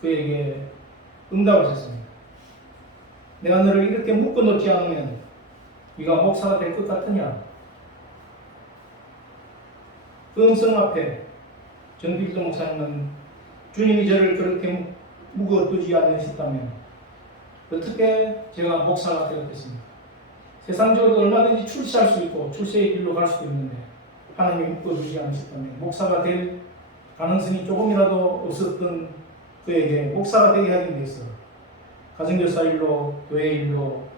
그에게 응답하셨습니다. 내가 너를 이렇게 묶어놓지 않으면 네가 목사가 될 것 같으냐? 그 음성 앞에 정필도 목사님은 주님이 저를 그렇게 묶어두지 않으셨다면 어떻게 제가 목사가 되었겠습니까? 세상적으로 얼마든지 출세할 수 있고 출세의 길로 갈 수도 있는데 하나님이 묶어두지 않으셨다면 목사가 될 가능성이 조금이라도 없었던 그에게 목사가 되게 하기 위해서 가정교사 일로, 교회 일로,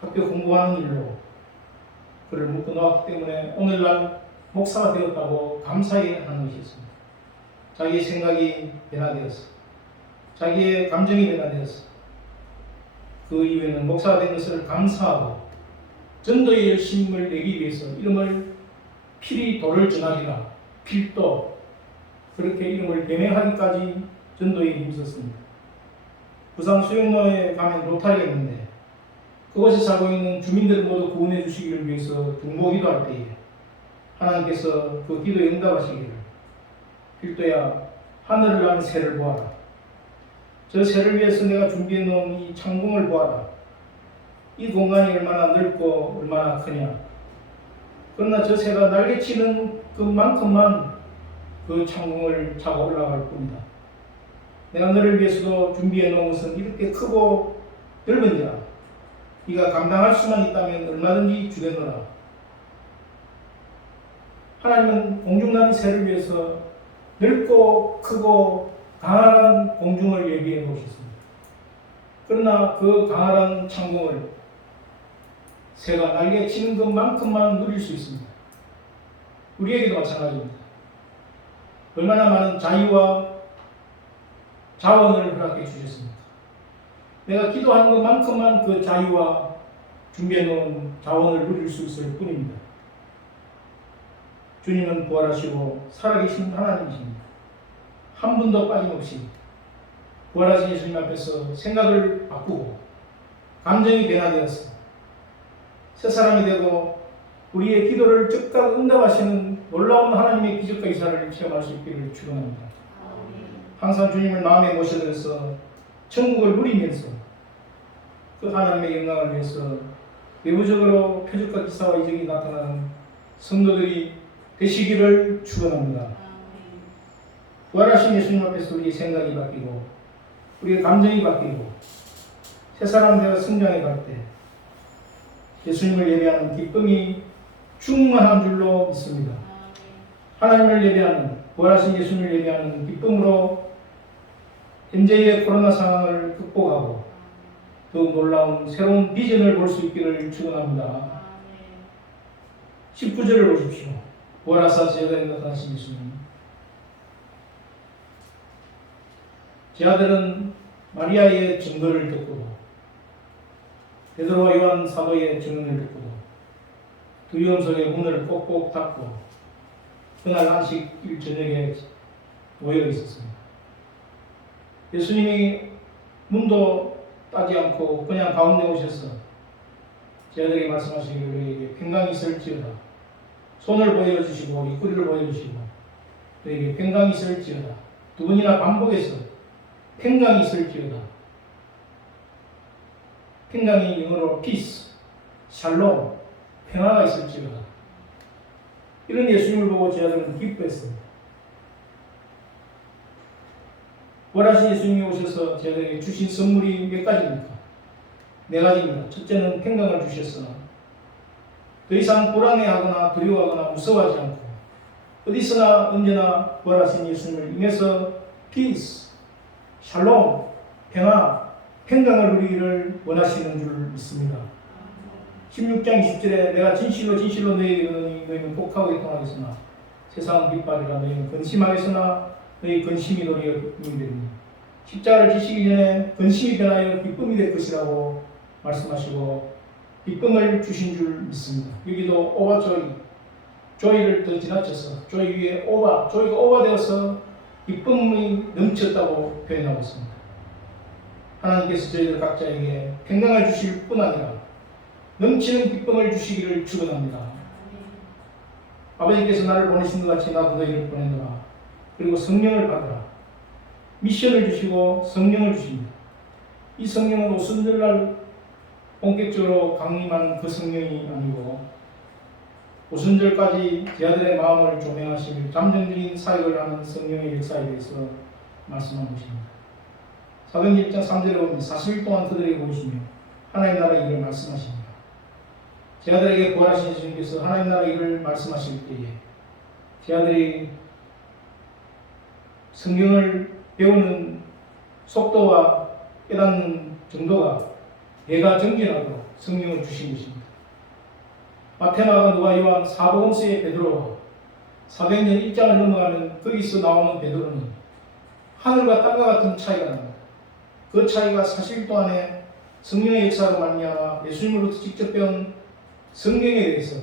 학교 공부하는 일로 그를 묶어놓았기 때문에 오늘날 목사가 되었다고 감사히 하는 것이었습니다. 자기의 생각이 변화되었어. 자기의 감정이 변화되었어. 그 이후에는 목사가 된 것을 감사하고 전도의 열심을 내기 위해서 이름을 필히 도를 전하리라, 필도, 그렇게 이름을 배명하기까지 전도에 힘썼습니다. 부산 수영로에 가면 로타리가 있는데 그곳에 살고 있는 주민들을 모두 구원해 주시기를 위해서 중보기도할 때에 하나님께서 그 기도에 응답하시기를, 필도야 하늘을 나는 새를 보아라. 저 새를 위해서 내가 준비해 놓은 이 창공을 보아라. 이 공간이 얼마나 넓고 얼마나 크냐. 그러나 저 새가 날개치는 그만큼만 그 창공을 차고 올라갈 뿐이다. 내가 너를 위해서도 준비해 놓은 것은 이렇게 크고 넓은지라 네가 감당할 수만 있다면 얼마든지 주겠노라. 하나님은 공중나는 새를 위해서 넓고 크고 강한 공중을 예비해 놓으셨습니다. 그러나 그 강한 창공을 새가 날개치는 것만큼만 누릴 수 있습니다. 우리에게도 마찬가지입니다. 얼마나 많은 자유와 자원을 허락해 주셨습니까? 내가 기도하는 것만큼만 그 자유와 준비해 놓은 자원을 누릴 수 있을 뿐입니다. 주님은 부활하시고 살아계신 하나님이십니다. 한 분도 빠짐없이 부활하신 예수님 앞에서 생각을 바꾸고 감정이 변화되었어 새 사람이 되고 우리의 기도를 즉각 응답하시는 놀라운 하나님의 기적과 이사를 체험할 수 있기를 축원합니다. 항상 주님을 마음에 모셔들어서 천국을 누리면서 그 하나님의 영광을 위해서 외부적으로 표적과 기사와 이적이 나타나는 성도들이 되시기를 축원합니다. 부활하신 예수님 앞에서 우리의 생각이 바뀌고 우리의 감정이 바뀌고 새 사람 되어 성장해 갈 때 예수님을 예배하는 기쁨이 충만한 줄로 믿습니다. 하나님을 예배하는, 부활하신 예수님을 예배하는 기쁨으로 현재의 코로나 상황을 극복하고 더욱 놀라운 새로운 비전을 볼 수 있기를 축원합니다. 19절을 보십시오. 부활하사 제자들에 나타나신 예수님. 제 아들은 마리아의 증거를 듣고도 베드로와 요한 사도의 증언을 듣고도 두 영석의 문을 꼭꼭 닫고 그날 안식일 저녁에 모여 있었습니다. 예수님이 문도 따지 않고 그냥 가운데 오셔서 제자들에게 말씀하시기를 너희에게 평강이 있을지어다. 손을 보여주시고 입꼬리를 보여주시고 너희에게 평강이 있을지어다. 두 번이나 반복해서 평강이 있을지어다. 평강이 영어로 peace, 샬롬, 평화가 있을지어다. 이런 예수님을 보고 제자들은 기뻐했습니다. 부활하신 예수님이 오셔서 제자들에게 주신 선물이 몇 가지입니까? 네 가지입니다. 첫째는 평강을 주셨으나 더 이상 불안해하거나 두려워하거나 무서워하지 않고 어디서나 언제나 부활하신 예수님을 임해서 peace, 샬롬, 평화, 평강을 누리기를 원하시는 줄 믿습니다. 16장 20절에 내가 진실로 진실로 너희에게 이르노니 너희는 복하고 통하겠으나 세상은 빗발이라 너희는 근심하겠으나 너희 근심이 도리어 기쁨이 되리니 십자가를 지시기 전에 근심이 변하여 기쁨이 될 것이라고 말씀하시고 기쁨을 주신 줄 믿습니다. 여기도 오버조이, 조이를 더 지나쳐서 조이 위에 조이가 오버되어서 기쁨이 넘쳤다고 표현하고 있습니다. 하나님께서 저희들 각자에게 평강을 주실 뿐 아니라 넘치는 기쁨을 주시기를 축원합니다. 아버지께서 나를 보내신 것 같이 나도 너희를 보내노라. 그리고 성령을 받으라. 미션을 주시고 성령을 주십니다. 이 성령은 오순절날 본격적으로 강림한 그 성령이 아니고 오순절까지 제자들의 마음을 조명하실 잠정적인 사역을 하는 성령의 역사에 대해서 말씀한 것입니다. 사도행전 1장 3절에 보면 40일 동안 그들에게 보이시며 하나님 나라 일을 말씀하십니다. 제자들에게 부활하신 예수님께서 하나님 나라 일을 말씀하실 때에 제자들이 성경을 배우는 속도와 깨닫는 정도가 배가 정진하도록 성령을 주신 것입니다. 마태, 마가, 누가, 요한, 사복음서의 베드로와 사도행전 1장을 넘어가면 거기서 나오는 베드로는 하늘과 땅과 같은 차이가 납니다. 그 차이가 40일 동안에 성령의 역사로 말미암아 예수님으로부터 직접 배운 성경에 대해서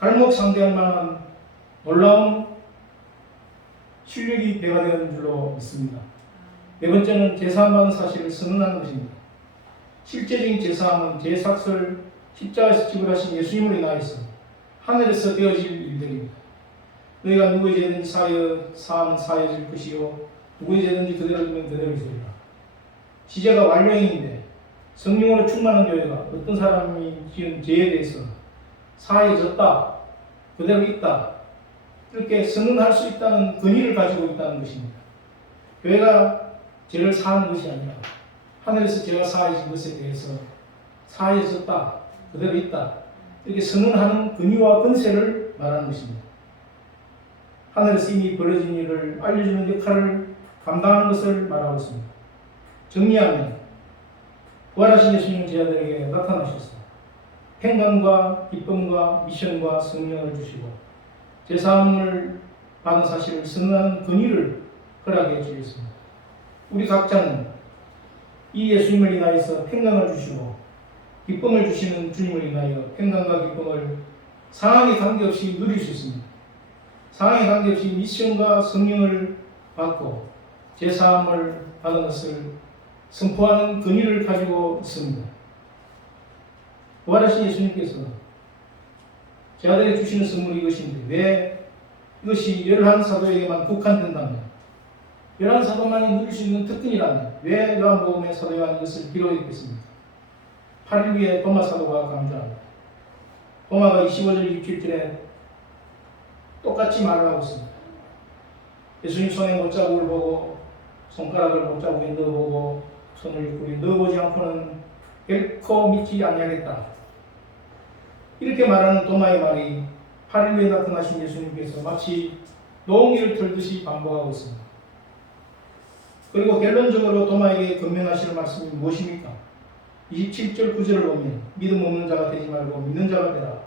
갈목상대할 만한 놀라운 실력이 배가 되는 줄로 믿습니다. 네 번째는 제사함받은 사실을 선언하는 것입니다. 실제적인 제사함은 제삭설 십자가에서 지불하신 예수님으로 인하여서 하늘에서 되어질 일들입니다. 너희가 누구의 죄든지 사하면 사해질 것이요 누구의 죄든지 그대로 두면 그대로 있으리라. 시제가 완료형인데 성령으로 충만한 교회가 어떤 사람이 지은 죄에 대해서 사해졌다, 그대로 있다, 이렇게 선언할 수 있다는 권위를 가지고 있다는 것입니다. 교회가 죄를 사하는 것이 아니라 하늘에서 죄가 사해진 것에 대해서 사해졌다, 그대로 있다, 이렇게 선언하는 권위와 권세를 말하는 것입니다. 하늘에서 이미 벌어진 일을 알려주는 역할을 감당하는 것을 말하고 있습니다. 정리하면 부활하신 예수님은 제자들에게 나타나셔서 평강과 기쁨과 미션과 성령을 주시고 제사함을 받은 사실을 선언하는 권위를 허락해 주셨습니다. 우리 각자는 이 예수님을 인하여서 평강을 주시고 기쁨을 주시는 주님을 인하여 평강과 기쁨을 상황에 관계없이 누릴 수 있습니다. 상황에 관계없이 미션과 성령을 받고 제사함을 받은 것을 선포하는 권위를 가지고 있습니다. 부활하신 예수님께서 제자들에게 주시는 선물이 이것인데 왜 이것이 11사도에게만 국한된다면 11사도만이 누릴 수 있는 특권이라면 왜 요한복음의 사도 요한이 이것을 기록했겠습니까? 8일 후에 도마 사도가 강조합니다. 도마가 25절 27절에 똑같이 말을 하고 있습니다. 예수님 손에 못자국을 보고 손가락을 못자국에 넣어보고 손을 꿀에 넣어보지 않고는 결코 믿지 아니하겠다. 이렇게 말하는 도마의 말이 8일 후에 나타나신 예수님께서 마치 노홍기를 털듯이 반복하고 있습니다. 그리고 결론적으로 도마에게 권면하시는 말씀이 무엇입니까? 27절 9절을 보면 믿음 없는 자가 되지 말고 믿는 자가 되라.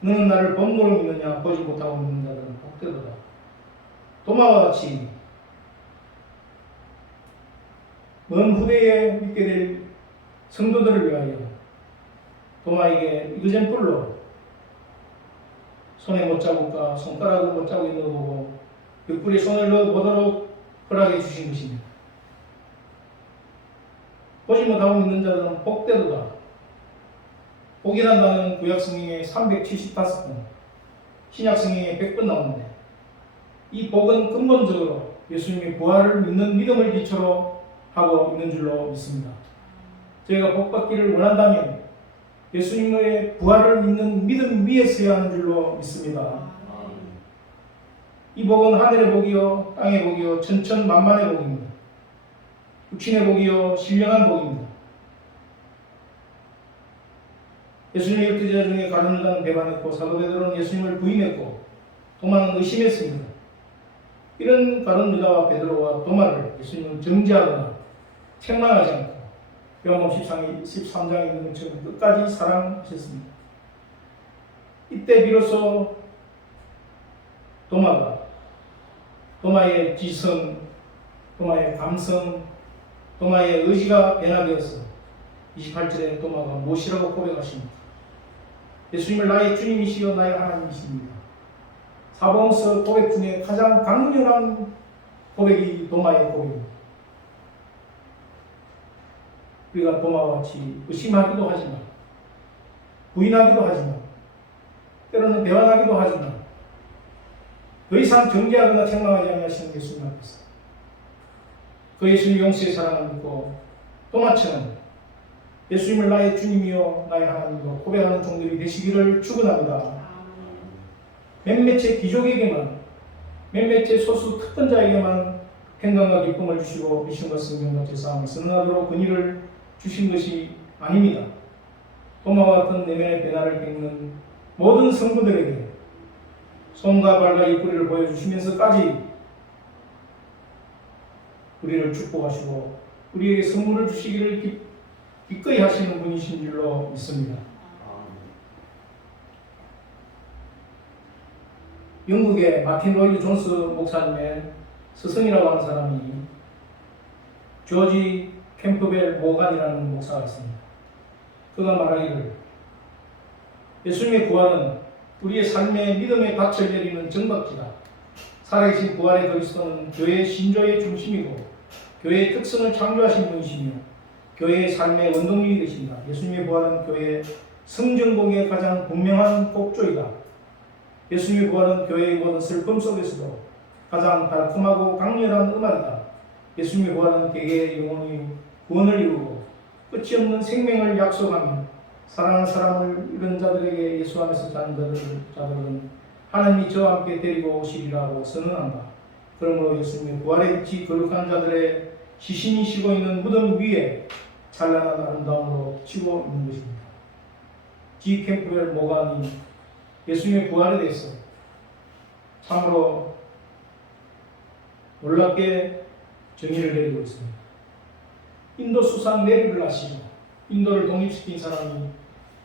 너는 나를 본고로 믿느냐 보지 못하고 믿는 자들은 복되도다. 도마와 같이 먼 후대에 믿게 될 성도들을 위하여 도마에게 이그젠플로 손에 못자국과 손가락을 못자국에 넣어보고 옆구리에 손을 넣어보도록 허락해 주신 것입니다. 보지 못하고 믿는 자들은 복되도다. 복이라는 단어는 구약 성경에 375번, 신약 성경에 100번 나오는데 이 복은 근본적으로 예수님의 부활을 믿는 믿음을 기초로 하고 있는 줄로 믿습니다. 저희가 복받기를 원한다면 예수님의 부활을 믿는 믿음 위에 서야 하는 줄로 믿습니다. 이 복은 하늘의 복이요 땅의 복이요 천천만만의 복입니다. 육신의 복이요 신령한 복입니다. 예수님의 12제자 중에 가룟 유다는 배반했고 사도 베드로는 예수님을 부인했고 도마는 의심했습니다. 이런 가룟 유다와 베드로와 도마를 예수님은 정죄하거나 책망하지 않고 요한복음 13장에 있는 것처럼 끝까지 사랑하셨습니다. 이때 비로소 도마의 지성, 도마의 감성, 도마의 의지가 변화되어서 28절에 도마가 무엇이라고 고백하십니까? 예수님을 나의 주님이시여 나의 하나님이십니다. 사복음서 고백 중에 가장 강렬한 고백이 도마의 고백입니다. 우리가 도마와 같이 의심하기도 하지만 부인하기도 하지만 때로는 배반하기도 하지만 더 이상 정죄하거나 책망하지 아니하시는 예수님 앞에서 그 예수님 용서의 사랑을 믿고 또마치는 예수님을 나의 주님이요 나의 하나님으로 고백하는 종들이 되시기를 축원합니다. 몇몇의 귀족에게만, 몇몇의 소수 특권자에게만 평강과 기쁨을 주시고 미신과 성경과 제사함을 선언하도록 권위를 주신 것이 아닙니다. 도마와 같은 내면의 변화를 겪는 모든 성도들에게 손과 발과 입꼬리를 보여주시면서까지 우리를 축복하시고 우리에게 선물을 주시기를 기꺼이 하시는 분이신 줄로 믿습니다. 영국의 마틴 로이드 존스 목사님의 스승이라고 하는 사람이 조지 캠프벨 모간이라는 목사가 있습니다. 그가 말하기를 예수님의 부활은 우리의 삶의 믿음의 밭을 내리는 정박지다. 살아계신 부활의 그리스도는 교회의 신조의 중심이고 교회의 특성을 창조하신 분이시며 교회의 삶의 원동력이 되신다. 예수님의 부활은 교회의 성전공의 가장 분명한 곡조이다. 예수님의 부활은 교회의 모든 슬픔 속에서도 가장 달콤하고 강렬한 음악이다. 예수님의 부활은 개개의 영혼이 구원을 이루고 끝이 없는 생명을 약속하며 사랑하는 사람을 잃은 자들에게 예수 안에서 사는 자들은 하나님이 저와 함께 데리고 오시리라고 선언한다. 그러므로 예수님의 부활의 빛이 거룩한 자들의 시신이 쉬고 있는 무덤 위에 찬란한 아름다움으로 비치고 있는 것입니다. G. 캠프웰 모간이 예수님의 부활에 대해서 참으로 놀랍게 정의를 내리고 있습니다. 인도 수상 네루를 아시죠? 인도를 독립시킨 사람이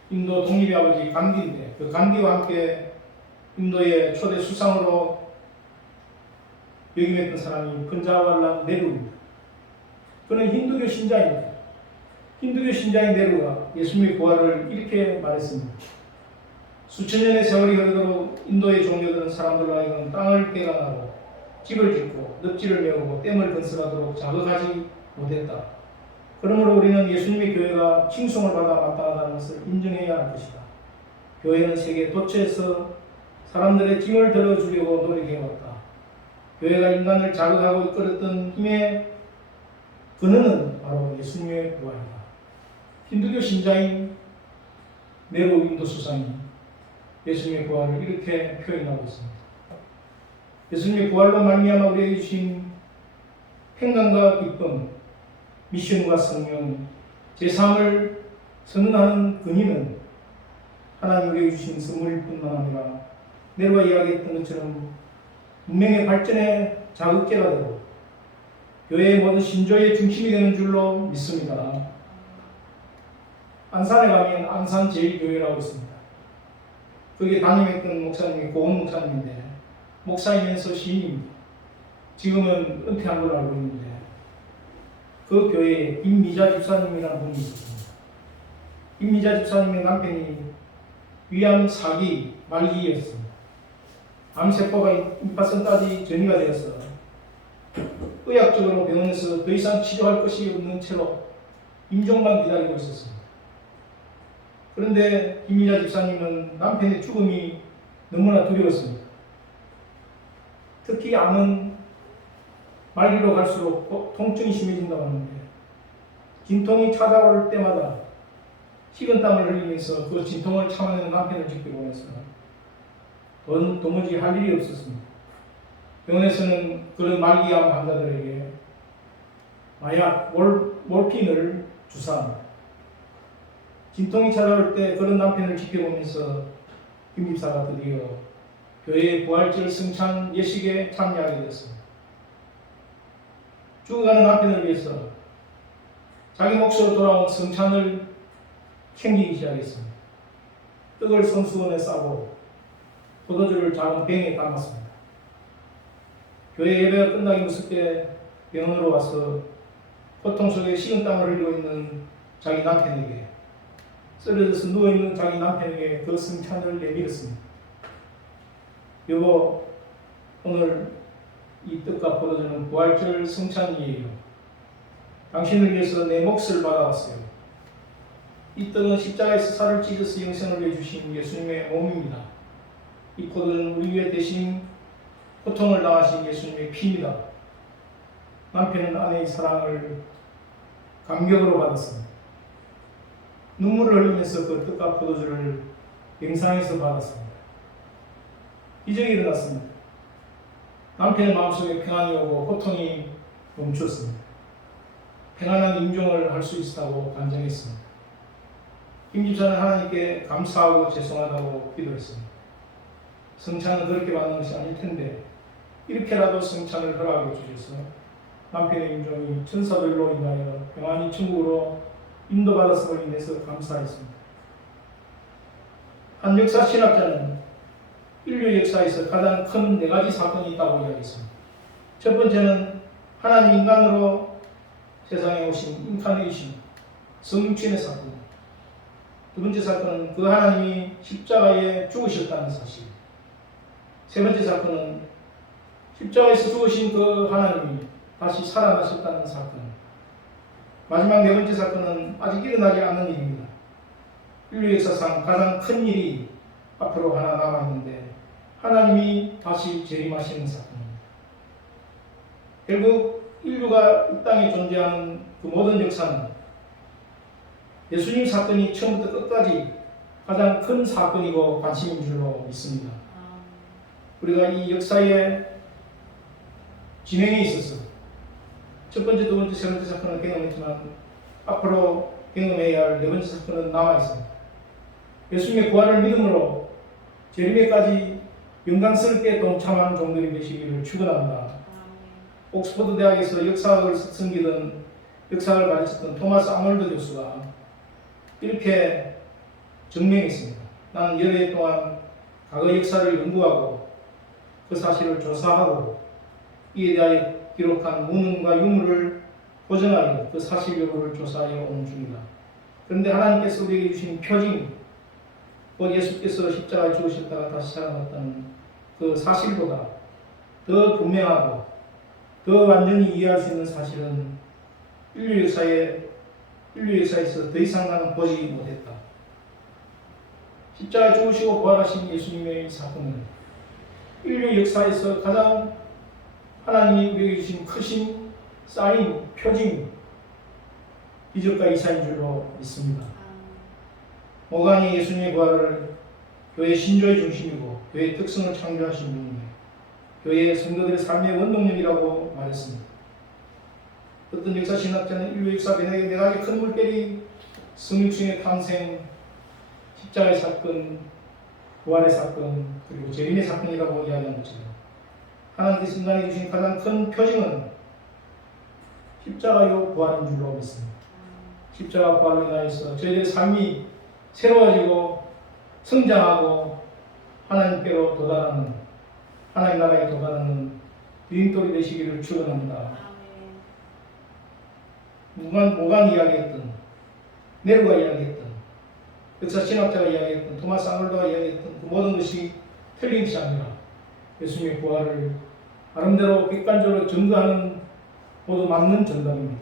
인도 독립의 아버지 간디인데 그 간디와 함께 인도의 초대 수상으로 역임했던 사람이 펀자왈라 네루입니다. 그는 힌두교 신자입니다. 힌두교 신자인 네루가 예수님의 부활을 이렇게 말했습니다. 수천 년의 세월이 흐르도록 인도의 종교들은 사람들로 하여금 땅을 개간하고 집을 짓고 늪지를 메우고 댐을 건설하도록 자극하지 못했다. 그러므로 우리는 예수님의 교회가 칭송을 받아 마땅하다는 것을 인정해야 할 것이다. 교회는 세계 도처에서 사람들의 짐을 들어주려고 노력해왔다. 교회가 인간을 자극하고 이끌었던 힘의 근원은 바로 예수님의 부활이다. 힌두교 신자인 네루 인도 수상이 예수님의 부활을 이렇게 표현하고 있습니다. 예수님의 부활로 말미암아 우리에게 주신 평강과 기쁨, 미션과 성령, 제3을 선언하는 근위는 하나님 우리에게 주신 선물일 뿐만 아니라 네루가 이야기했던 것처럼 문명의 발전의 자극제가 되고 교회의 모든 신조의 중심이 되는 줄로 믿습니다. 안산에 가면 안산제일교회라고 있습니다. 거기에 담임했던 목사님이 고은 목사님인데 목사이면서 시인입니다. 지금은 은퇴한 걸로 알고 있는데 그 교회에 임미자 집사님이라는 분이 있었습니다. 임미자 집사님의 남편이 위암 4기 말기였습니다. 암세포가 임파선까지 전이가 되어서 의학적으로 병원에서 더 이상 치료할 것이 없는 채로 임종만 기다리고 있었습니다. 그런데 김미자 집사님은 남편의 죽음이 너무나 두려웠습니다. 특히 암은 말기로 갈수록 통증이 심해진다고 하는데 진통이 찾아올 때마다 식은땀을 흘리면서 그 진통을 참아내는 남편을 지켜보면서 도무지 할 일이 없었습니다. 병원에서는 그런 말기암 환자들에게 마약, 몰핀을 주사합니다. 진통이 찾아올 때 그런 남편을 지켜보면서 김 집사가 드디어 교회의 부활절 성찬 예식에 참여하게 되었습니다. 죽어가는 남편을 위해서 자기 몫으로 돌아온 성찬을 챙기기 시작했습니다. 떡을 성수원에 싸고 포도주를 작은 병에 담았습니다. 교회 예배가 끝나기 무섭게 병원으로 와서 고통 속에 식은땀을 흘리고 있는 자기 남편에게 쓰러져서 누워있는 자기 남편에게 그 성찬을 내밀었습니다. 여보, 오늘 이 떡과 포도주는 부활절 성찬이에요. 당신을 위해서 내 몫을 받아왔어요. 이 떡은 십자가에서 살을 찢어서 영생을 위해 주신 예수님의 몸입니다. 이 포도주는 우리 위해 대신 고통을 당하신 예수님의 피입니다. 남편은 아내의 사랑을 감격으로 받았습니다. 눈물을 흘리면서 그 떡과 포도주를 영상에서 받았습니다. 기적이 일어났습니다. 남편의 마음속에 평안이 오고 고통이 멈췄습니다. 평안한 임종을 할 수 있다고 간증했습니다. 김 집사는 하나님께 감사하고 죄송하다고 기도했습니다. 성찬은 그렇게 받는 것이 아닐 텐데 이렇게라도 성찬을 허락해 주셔서 남편의 임종이 천사들로 인하여 평안히 천국으로 인도받았음을 인해서 감사했습니다. 한 역사 신학자는 인류 역사에서 가장 큰 4가지 사건이 있다고 이야기했습니다. 첫 번째는 하나님 인간으로 세상에 오신 인카네이션, 성육신의 사건. 두 번째 사건은 그 하나님이 십자가에 죽으셨다는 사실. 세 번째 사건은 십자가에서 죽으신 그 하나님이 다시 살아나셨다는 사건. 마지막 네 번째 사건은 아직 일어나지 않은 일입니다. 인류 역사상 가장 큰 일이 앞으로 하나 남아있는데 하나님이 다시 재림하시는 사건입니다. 결국 인류가 이 땅에 존재하는 그 모든 역사는 예수님 사건이 처음부터 끝까지 가장 큰 사건이고 관심인 줄로 믿습니다. 우리가 이 역사의 진행에 있어서 첫 번째, 두 번째, 세 번째 사건은 경험했지만 앞으로 경험해야 할 네 번째 사건은 남아있습니다. 예수님의 부활을 믿음으로 재림에까지 영광스럽게 동참하는 종들이 되시기를 축원합니다. 옥스퍼드 대학에서 역사학을 섬기던 역사를 가르쳤던 토마스 아몰드 교수가 이렇게 증명했습니다. 나는 여러 해 동안 과거 역사를 연구하고 그 사실을 조사하고 이에 대하여 기록한 문헌과 유물을 보존하여 그 사실 여부를 조사하여 온 중이다. 그런데 하나님께서 우리에게 주신 표징, 곧 예수께서 십자가에 죽으셨다가 다시 살아났다는 그 사실보다 더 분명하고 더 완전히 이해할 수 있는 사실은 인류 역사에서 더 이상 나는 보지 못했다. 십자가에 죽으시고 부활하신 예수님의 사건은 인류 역사에서 가장 하나님이 우리에게 주신 크신 사인, 표징, 기적과 이사인 줄로 믿습니다. 모간이 예수님의 부활을 교회 신조의 중심이고 교회의 특성을 창조하신 분이며 교회의 성도들의 삶의 원동력이라고 말했습니다. 어떤 역사 신학자는 인류 역사 변화의 4가지 큰 물결이 성육신의 탄생, 십자가의 사건, 부활의 사건, 그리고 재림의 사건이라고 이야기한 것처럼 하나님께서 인간에게 주신 가장 큰 표징은 십자가요 부활인 줄로 믿습니다. 십자가 부활로 인하여서 저희들의 삶이 새로워지고 성장하고 하나님께로 도달하는, 하나님 나라에 도달하는 유인돌이 되시기를 축원합니다. 모간 이야기했던, 네루가 이야기했던, 역사 신학자가 이야기했던, 토마스 아몰드가 이야기했던 그 모든 것이 틀린 것이 아니라 예수님의 부활을 나름대로 객관적으로 증거하는 모두 맞는 정답입니다.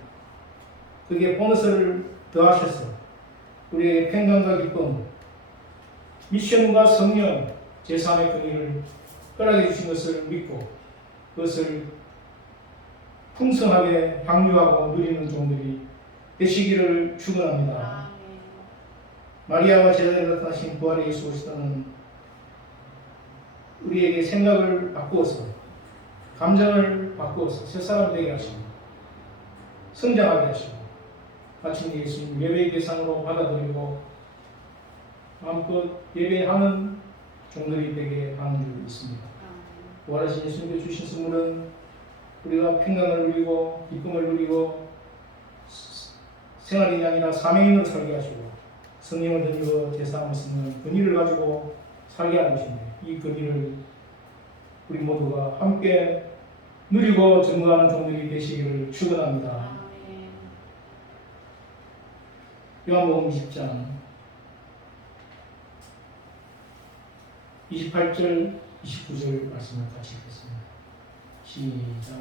그게 보너스를 더하셔서 우리의 평강과 기쁨, 미션과 성령, 제3의 권위를 허락해 주신 것을 믿고 그것을 풍성하게 향유하고 누리는 종들이 되시기를 축원합니다. 마리아와 제자들이 나타나신 부활의 예수 그리스도는 우리에게 생각을 바꾸어서 감정을 바꾸어서 새 사람 되게 하시고 성장하게 하시고 마침내 예수님 예배의 대상으로 받아들이고 마음껏 예배하는 종들이 되게 하는 줄 믿습니다. 부활하신 예수님께 주신 선물은 우리가 평강을 누리고 기쁨을 누리고 생활인이 아니라 사명인으로 살게 하시고 성령을 던지고 제사함을 쓰는 권위를 가지고 살게 하는 것인데 이 권위를 우리 모두가 함께 누리고 증거하는 종들이 되시기를 축원합니다. 요한복음 20장 28절 29절 말씀을 같이 읽겠습니다. 시작.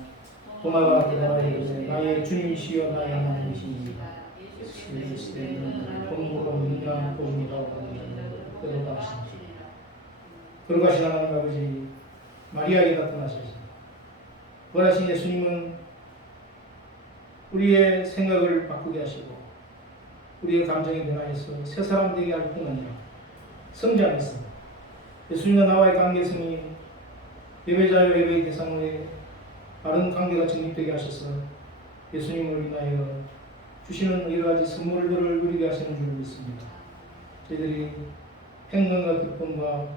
도마가 대답하되 나의 주님이시여 나의 하나님이시니이다. 예수께서 이르시되 본무로 믿으라 복음이라고 하더니 대답하시니라. 걸어가신 하나님 아버지 마리아에게 나타나셔서 부활하신 예수님은 우리의 생각을 바꾸게 하시고 우리의 감정이 변화해서 새 사람 되게 할 뿐 아니라 성장해서 예수님과 나와의 관계성이 예배자여 예배의 대상의 바른 관계가 정립되게 하셔서 예수님을 인하여 주시는 여러 가지 선물들을 누리게 하시는 줄 믿습니다. 저희들이 평강과 기쁨과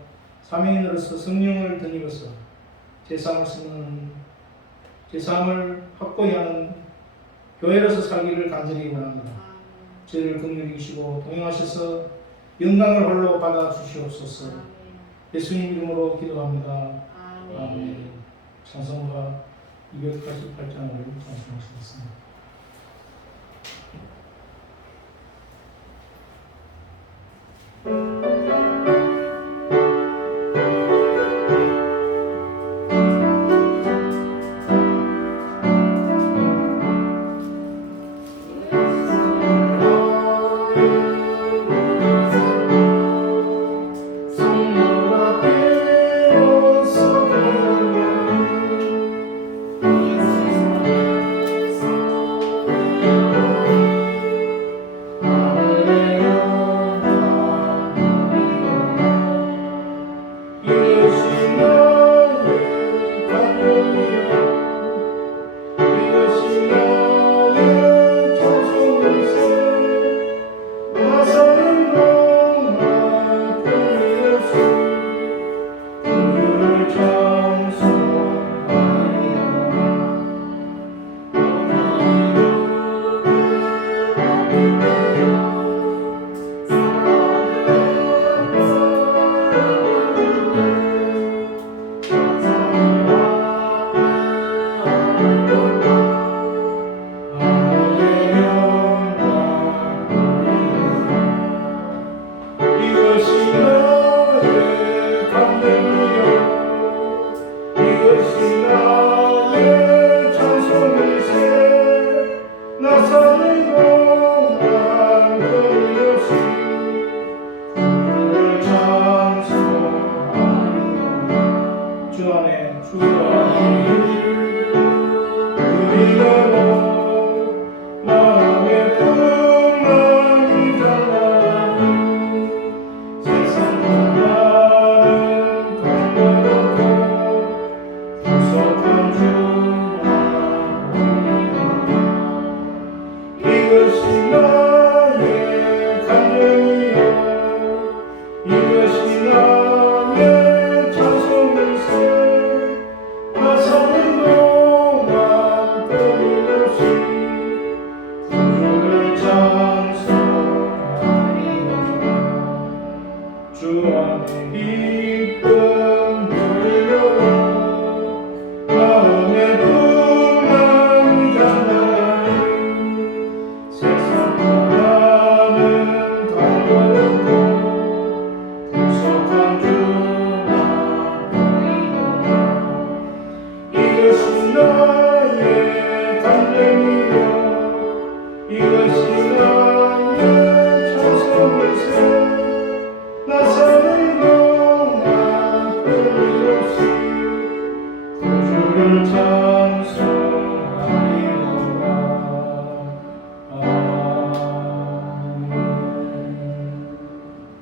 사명인으로서 성령을 덧입어서 제3을 확고히 하는 교회로서 살기를 간절히 원합니다. 저희를 긍휼히 여기시고 동행하셔서 영광을 홀로 받아 주시옵소서. 예수님 이름으로 기도합니다. 아멘. 찬송가 288장을 찬송하시겠습니다.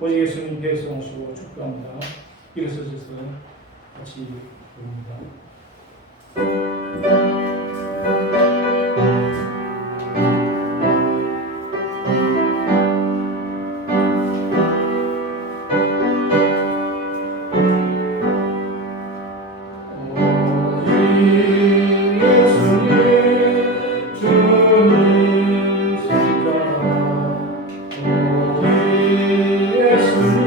오직 예수님 배에서 오시고 축복합니다. 일어서셔서 같이 부릅니다. 예수님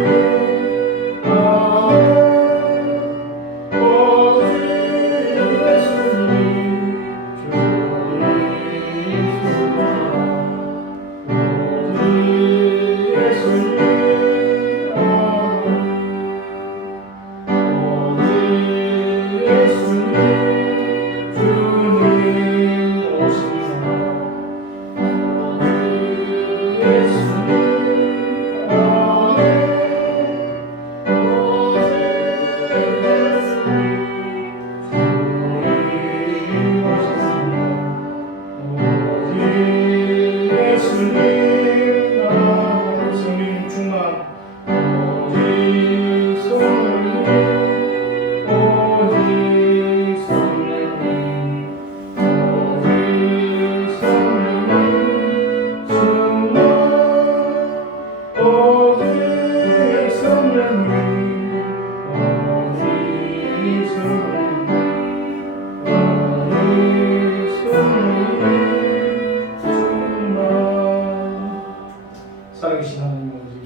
예수님 나와 성령 충만 오직 성령님 오직 성령님 오직 성령님 충만 오직 성령님 오직 성령님 오직 성령님 충만. 살아계신 하나님 아버지,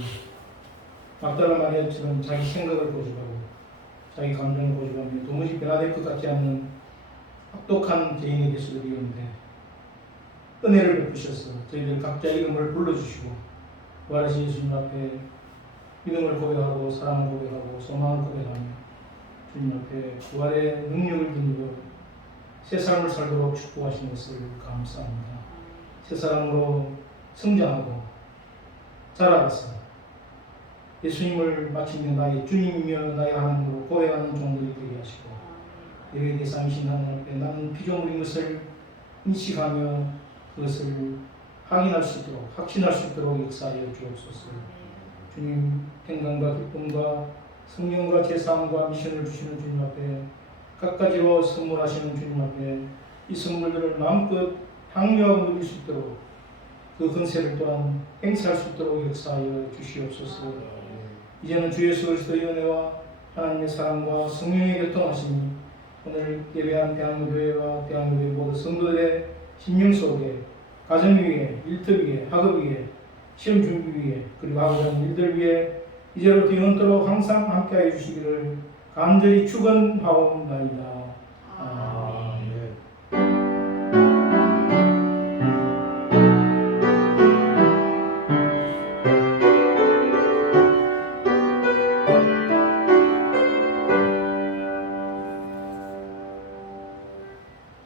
막달라 마리아처럼 자기 생각을 고집하고 자기 감정을 고집하며 도무지 변화될 것 같지 않는 혹독한 죄인의 대수들이었는데 은혜를 베푸셔서 저희들 각자 이름을 불러주시고 부활하신 예수님 앞에 믿음을 고백하고 사랑을 고백하고 소망을 고백하며 주님 앞에 부활의 능력을 덧입어 새 삶을 살도록 축복하신 것을 감사합니다. 새 사람으로 성장하고 자라가서 예수님을 마침내 나의 주님이며 나의 하나님으로 고백하는 종들이 되게 하시고 예외 대상이신 하나님 앞에 나는 피조물인 것을 인식하며 그것을 확인할 수 있도록 확신할 수 있도록 역사하여 주옵소서. 주님 평강과 기쁨과 성령과 제사함과 미션을 주시는 주님 앞에 갖가지로 선물하시는 주님 앞에 이 선물들을 마음껏 향유하고 누릴 수 있도록 그 권세를 또한 행사할 수 있도록 역사하여 주시옵소서. 이제는 주 예수 그리스도의 은혜와 하나님의 사랑과 성령의 교통하심이 오늘 예배한 대한민국교회와 대한민국의 모든 성도들의 심령 속에 가정 위에, 일터 위에, 학업 위에, 시험 준비 위에, 그리고 하고자 하는 일들 위에 이제로부터 영원토록 항상 함께하여 주시기를 간절히 축원하옵나이다. 아멘.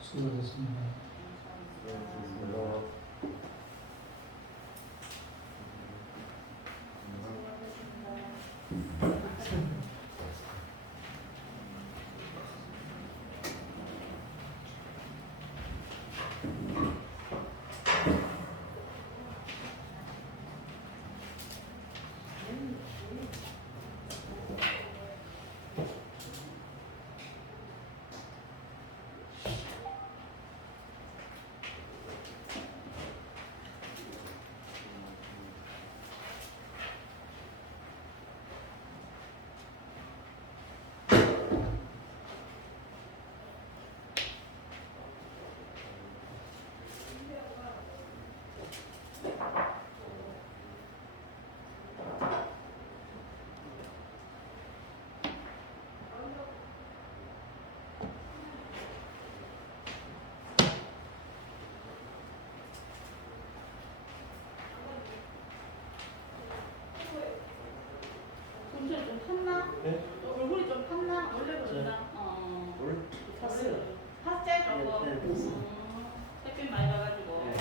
수고하셨습니다. 좀 탔나? 네? 얼굴이 좀 탔나? 원래 그랬나? 원래 탔어요. 탔지? 조금? 네, 탔어요. 햇빛 많이 봐가지고. 네.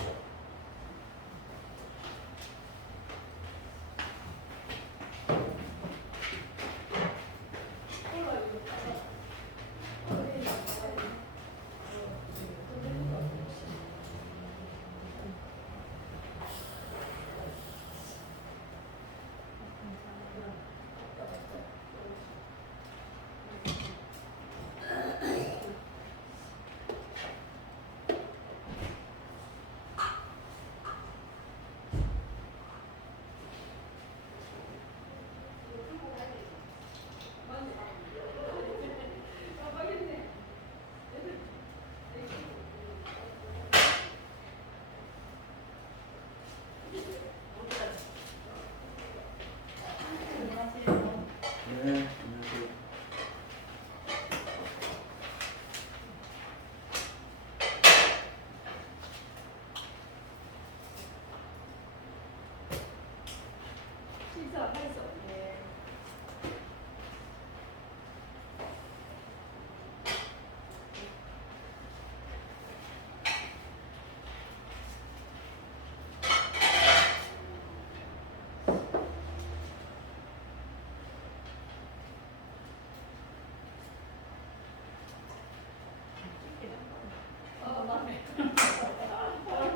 네, 안녕하세요. 신사, 팔서.